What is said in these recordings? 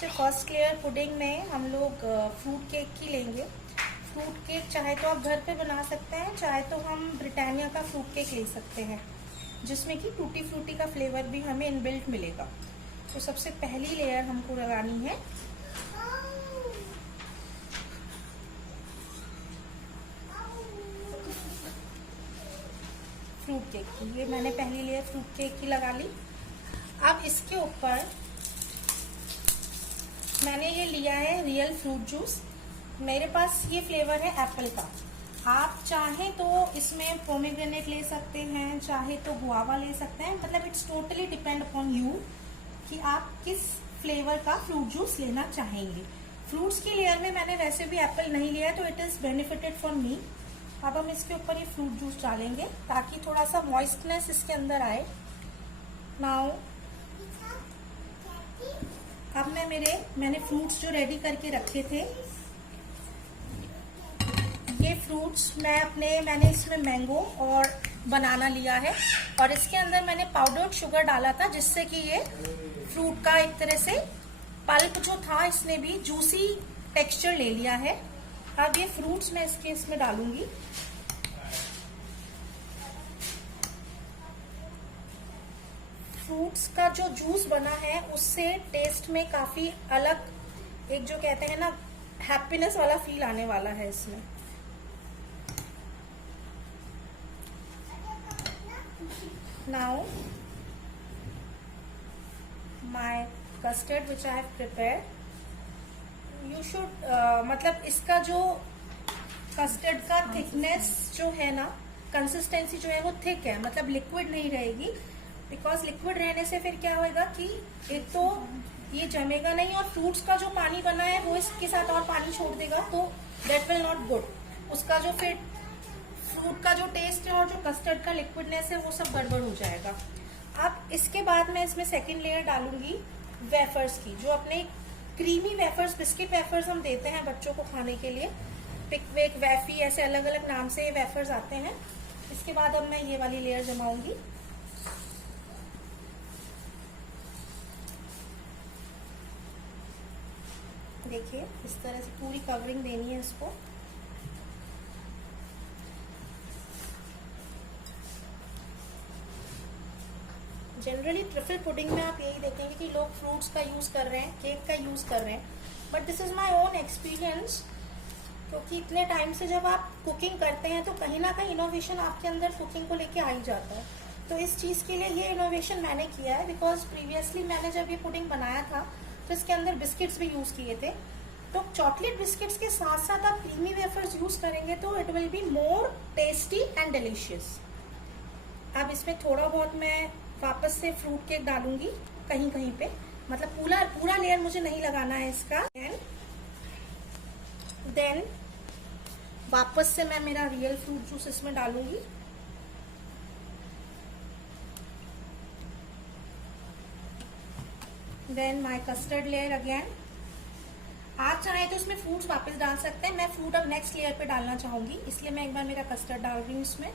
सबसे first layer pudding में हम लोग फ्रूट केक की लेंगे। फ्रूट केक चाहे तो आप घर पे बना सकते हैं, चाहे तो हम ब्रिटानिया का फ्रूट केक ले सकते हैं जिसमें कि टूटी फ्रूटी का फ्लेवर भी हमें इनबिल्ट मिलेगा। तो सबसे पहली लेयर हमको लगानी है फ्रूट केक की। ये मैंने पहली लेयर फ्रूट केक की लगा ली। अब इसके ऊपर मैंने ये लिया है रियल फ्रूट जूस। मेरे पास ये फ्लेवर है एप्पल का। आप चाहें तो इसमें पोमेग्रेनेट ले सकते हैं, चाहे तो गुआवा ले सकते हैं। मतलब it's totally depend upon you कि आप किस फ्लेवर का फ्रूट जूस लेना चाहेंगे। फ्रूट्स की लेयर में मैंने वैसे भी एप्पल नहीं लिया है तो it is benefited for me. अब हम इसके ऊपर ये फ्रूट जूस डालेंगे ताकि थोड़ा सा मॉइस्टनेस इसके अंदर आए। नाउ अब मैंने फ्रूट्स जो रेडी करके रखे थे, ये फ्रूट्स मैंने इसमें मैंगो और बनाना लिया है और इसके अंदर मैंने पाउडर्ड शुगर डाला था जिससे कि ये फ्रूट का एक तरह से पल्प जो था इसने भी जूसी टेक्सचर ले लिया है। अब ये फ्रूट्स मैं इसमें डालूंगी। फ्रूट्स का जो जूस बना है उससे टेस्ट में काफी अलग एक जो कहते हैं ना हैप्पीनेस वाला फील आने वाला है इसमें। Now my custard which I have prepared, you should मतलब इसका जो कस्टर्ड का थिकनेस जो है ना, कंसिस्टेंसी जो है वो थिक है, मतलब लिक्विड नहीं रहेगी। बिकॉज लिक्विड रहने से फिर क्या होएगा कि एक तो ये जमेगा नहीं और फ्रूट्स का जो पानी बना है वो इसके साथ और पानी छोड़ देगा तो दैट विल नॉट गुड। उसका जो फिर फ्रूट का जो टेस्ट है और जो कस्टर्ड का लिक्विडनेस है वो सब गड़बड़ हो जाएगा। अब इसके बाद मैं इसमें सेकेंड लेयर डालूंगी वेफर्स की, जो अपने क्रीमी वेफर्स, बिस्किट वेफर्स हम देते हैं बच्चों को खाने के लिए। पिकवेक, वैफी, ऐसे अलग अलग नाम से ये वेफर्स आते हैं। इसके बाद अब मैं ये वाली लेयर जमाऊंगी। देखिए इस तरह से पूरी कवरिंग देनी है इसको। जनरली ट्रिफल पुडिंग में आप यही देखेंगे कि लोग फ्रूट्स का यूज कर रहे हैं, केक का यूज कर रहे हैं, but this is my own experience. क्योंकि इतने टाइम से जब आप कुकिंग करते हैं तो कहीं ना कहीं इनोवेशन आपके अंदर कुकिंग को लेके आ ही जाता है। तो इस चीज के लिए ये इनोवेशन मैंने किया है। बिकॉज प्रीवियसली मैंने जब ये पुडिंग बनाया था तो इसके अंदर बिस्किट्स भी यूज किए थे। तो चॉकलेट बिस्किट्स के साथ साथ आप क्रीमी वेफर्स यूज करेंगे तो it will be more tasty and delicious. अब इसमें थोड़ा बहुत मैं वापस से फ्रूट केक डालूंगी कहीं कहीं पे, मतलब पूरा लेयर मुझे नहीं लगाना है इसका। देन वापस से मैं मेरा रियल फ्रूट जूस इसमें डालूंगी। Then my custard layer again. आप चाहें तो इसमें फ्रूट्स वापस डाल सकते हैं। मैं फ्रूट अब नेक्स्ट लेयर पे डालना चाहूंगी, इसलिए मैं एक बार मेरा कस्टर्ड डाल रही हूँ इसमें।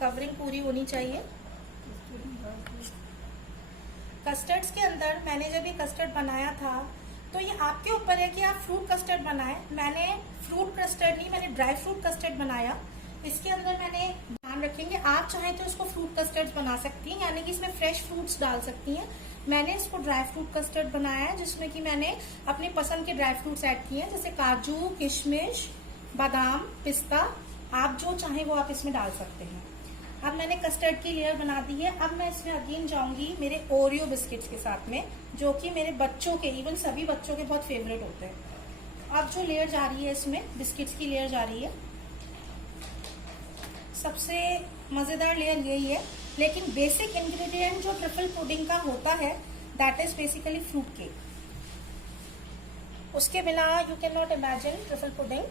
कवरिंग पूरी होनी चाहिए। कस्टर्ड्स के अंदर मैंने जब ये कस्टर्ड बनाया था तो ये आपके ऊपर है कि आप फ्रूट कस्टर्ड बनाएं। मैंने फ्रूट कस्टर्ड नहीं, मैंने ड्राई फ्रूट कस्टर्ड बनाया। इसके अंदर मैंने ध्यान रखेंगे, आप चाहें तो इसको फ्रूट कस्टर्ड बना सकती हैं, यानी कि इसमें फ्रेश फ्रूट्स डाल सकती हैं। मैंने इसको ड्राई फ्रूट कस्टर्ड बनाया है जिसमें कि मैंने अपनी पसंद के ड्राई फ्रूट्स ऐड किए हैं, जैसे काजू, किशमिश, बादाम, पिस्ता। आप जो चाहें वो आप इसमें डाल सकते हैं। अब मैंने कस्टर्ड की लेयर बना दी है। अब मैं इसमें अगेन जाऊंगी मेरे ओरियो बिस्किट्स के साथ में, जो कि मेरे बच्चों के, इवन सभी बच्चों के बहुत फेवरेट होते हैं। अब जो लेयर जा रही है इसमें बिस्किट्स की लेयर जा रही है। सबसे मजेदार लेयर यही है, लेकिन बेसिक इंग्रेडिएंट जो ट्रिपल पुडिंग का होता है that is basically fruit cake. उसके बिना you can not imagine triple pudding.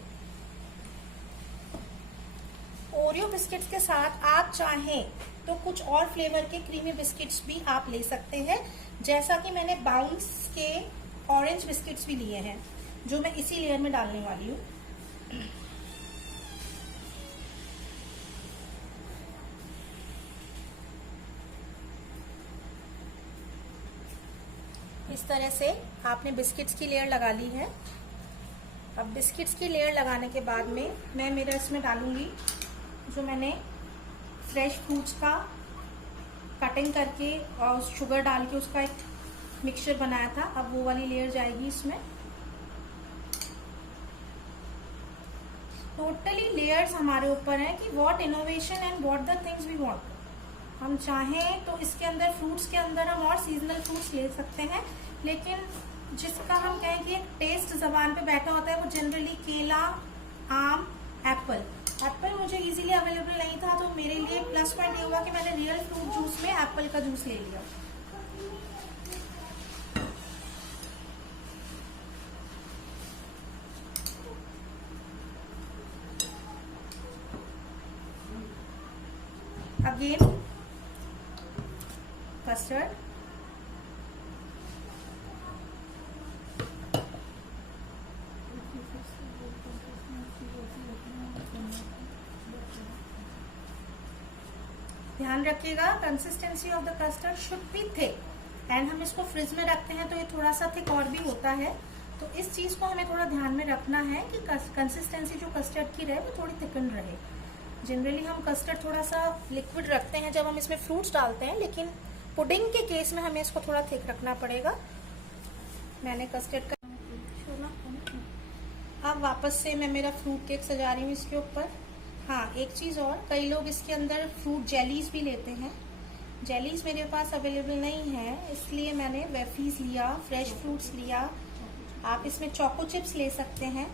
Oreo biscuits के साथ आप चाहें तो कुछ और फ्लेवर के क्रीमी बिस्किट्स भी आप ले सकते हैं, जैसा कि मैंने बाउंस के ऑरेंज बिस्किट्स भी लिए हैं जो मैं इसी लेयर में डालने वाली हूँ। इस तरह से आपने बिस्किट्स की लेयर लगा ली है। अब बिस्किट्स की लेयर लगाने के बाद में मैं मेरा इसमें डालूंगी जो मैंने फ्रेश फ्रूट्स का कटिंग करके और शुगर डाल के उसका एक मिक्सचर बनाया था। अब वो वाली लेयर जाएगी इसमें। टोटली लेयर्स हमारे ऊपर है कि what innovation and what the things we want. हम चाहें तो इसके अंदर फ्रूट्स के अंदर हम और सीजनल फ्रूट्स ले सकते हैं, लेकिन जिसका हम कहें कि एक टेस्ट जबान पे बैठा होता है वो जनरली केला, आम, एप्पल। एप्पल मुझे इजीली अवेलेबल नहीं था तो मेरे लिए प्लस पॉइंट ये हुआ कि मैंने रियल फ्रूट जूस में एप्पल का जूस ले लिया। अगेन कस्टर्ड, ध्यान रखिएगा consistency of the custard should be thick and हम इसको फ्रिज में रखते हैं तो ये थोड़ा सा थिक और भी होता है, तो इस चीज को हमें थोड़ा ध्यान में रखना है कि कंसिस्टेंसी जो कस्टर्ड की रहे वो थोड़ी थिकन रहे। जनरली हम कस्टर्ड थोड़ा सा लिक्विड रखते हैं जब हम इसमें फ्रूट्स डालते हैं, लेकिन पुडिंग के केस में हमें इसको थोड़ा थिक रखना पड़ेगा। मैंने कस्टर्ड का अब वापस से मैं मेरा फ्रूट केक सजा रही हूँ इसके ऊपर। हाँ, एक चीज और, कई लोग इसके अंदर फ्रूट जेलीज भी लेते हैं। जेलीज मेरे पास अवेलेबल नहीं है, इसलिए मैंने वेफीज लिया, फ्रेश फ्रूट्स लिया। आप इसमें चोको चिप्स ले सकते हैं।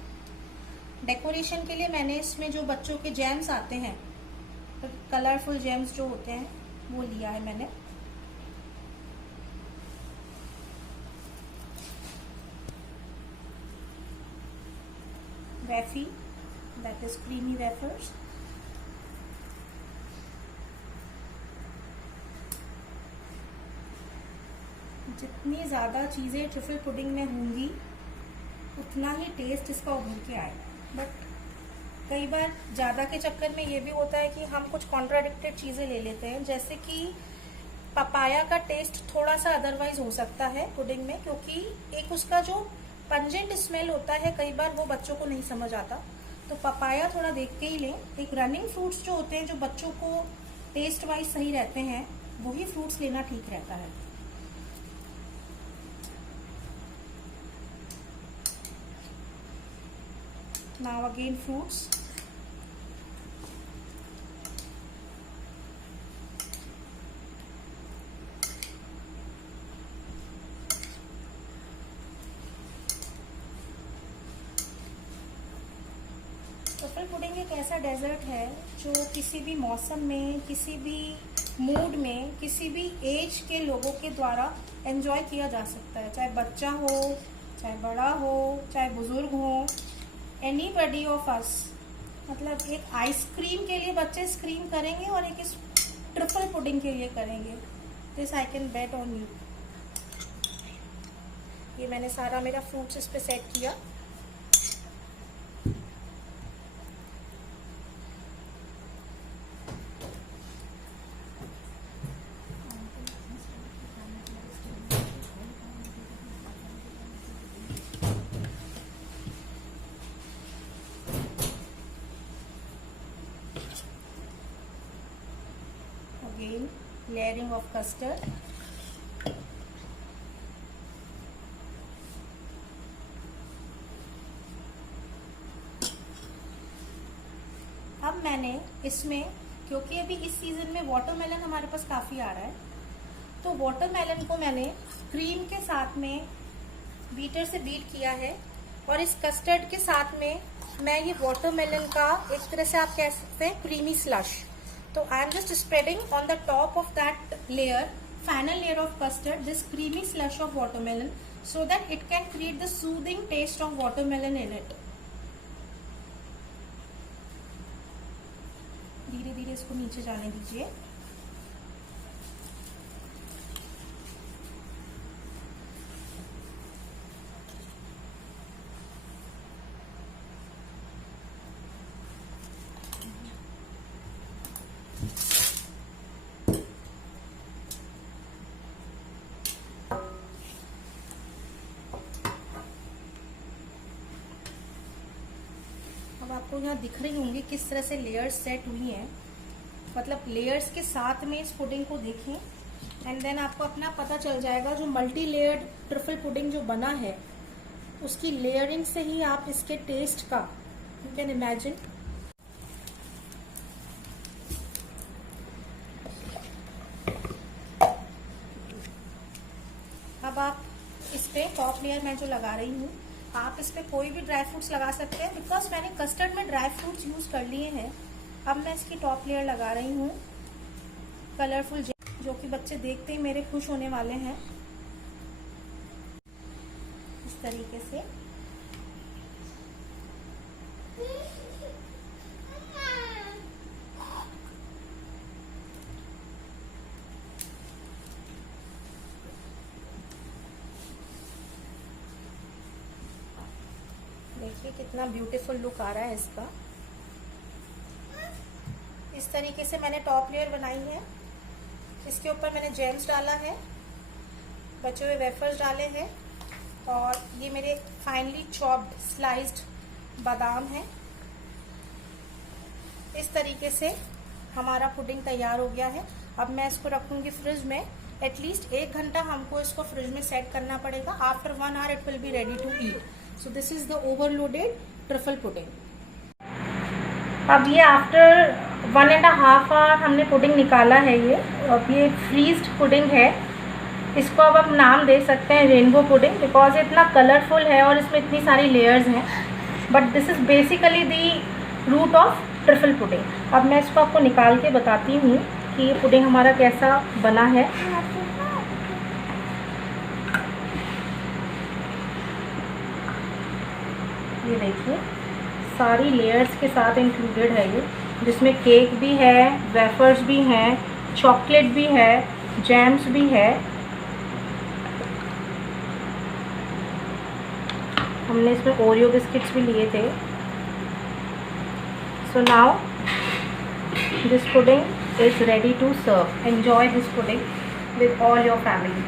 डेकोरेशन के लिए मैंने इसमें जो बच्चों के जैम्स आते हैं, कलरफुल जैम्स जो होते हैं, वो लिया है मैंने। वेफी, दैट इज क्रीमी वेफर्स। जितनी ज्यादा चीजें ट्रिफल पुडिंग में होंगी उतना ही टेस्ट इसका उभर के आएगा। बट कई बार ज्यादा के चक्कर में ये भी होता है कि हम कुछ कॉन्ट्राडिक्टेड चीजें ले लेते हैं, जैसे कि पपाया का टेस्ट थोड़ा सा अदरवाइज हो सकता है पुडिंग में, क्योंकि एक उसका जो पंजेंट स्मेल होता है कई बार वो बच्चों को नहीं समझ आता, तो पपाया थोड़ा देख के ही लें। एक रनिंग फ्रूट्स जो होते हैं जो बच्चों को टेस्ट वाइज सही रहते हैं, वही फ्रूट्स लेना ठीक रहता है। Now again fruits. Truffle pudding एक ऐसा डेजर्ट है जो किसी भी मौसम में, किसी भी मूड में, किसी भी एज के लोगों के द्वारा एंजॉय किया जा सकता है, चाहे बच्चा हो, चाहे बड़ा हो, चाहे बुजुर्ग हो, एनीबडी ऑफ अस। मतलब एक आइसक्रीम के लिए बच्चे स्क्रीम करेंगे और एक इस ट्रिपल पुडिंग के लिए करेंगे। This I can bet on you. ये मैंने सारा मेरा फ्रूट्स इस पे सेट किया। Again, layering of custard. अब मैंने इसमें, क्योंकि अभी इस सीजन में वाटरमेलन हमारे पास काफी आ रहा है, तो वाटरमेलन को मैंने क्रीम के साथ में बीटर से बीट किया है और इस कस्टर्ड के साथ में मैं ये वाटरमेलन का एक तरह से आप कह सकते हैं क्रीमी स्लश, तो I am just spreading on the top of that layer, final layer of custard, this creamy slush of watermelon, so that it can create the soothing taste of watermelon in it. धीरे धीरे इसको नीचे जाने दीजिए। अब आपको यहाँ दिख रही होंगी किस तरह से लेयर्स सेट हुई हैं, मतलब लेयर्स के साथ में इस पुडिंग को देखें एंड देन आपको अपना पता चल जाएगा। जो मल्टी लेयर्ड ट्रफल पुडिंग जो बना है उसकी लेयरिंग से ही आप इसके टेस्ट का यू कैन इमेजिन। अब आप इस पे टॉप लेयर मैं जो लगा रही हूँ, आप इस पे कोई भी ड्राई फ्रूट्स लगा सकते हैं। बिकॉज मैंने कस्टर्ड में ड्राई फ्रूट्स यूज कर लिए हैं, अब मैं इसकी टॉप लेयर लगा रही हूँ कलरफुल, जो कि बच्चे देखते ही मेरे खुश होने वाले हैं। इस तरीके से देखिए कितना ब्यूटीफुल लुक आ रहा है इसका। इस तरीके से मैंने टॉप लेयर बनाई है। इसके ऊपर मैंने जेम्स डाला है, बचे हुए वेफर्स डाले हैं और ये मेरे फाइनली चॉप्ड स्लाइस्ड बादाम है। इस तरीके से हमारा पुडिंग तैयार हो गया है। अब मैं इसको रखूंगी फ्रिज में। एटलीस्ट 1 घंटा हमको इसको फ्रिज में सेट करना पड़ेगा। After 1 hour it will be ready to eat. So this is the overloaded trifle pudding. अब ये आफ्टर 1.5 आवर हमने पुडिंग निकाला है। ये अब ये फ्रीज्ड पुडिंग है। इसको अब हम नाम दे सकते हैं रेनबो पुडिंग, बिकॉज इतना कलरफुल है और इसमें इतनी सारी लेयर्स हैं। But this is basically the root of trifle pudding. अब मैं इसको आपको निकाल के बताती हूँ कि ये पुडिंग हमारा कैसा बना है। ये देखिए सारी लेयर्स के साथ इंक्लूडेड है ये, जिसमें केक भी है, वेफर्स भी हैं, चॉकलेट भी है, जैम्स भी है। हमने इसमें ओरियो बिस्किट्स भी लिए थे। So now this pudding is ready to serve. Enjoy this pudding with all your family.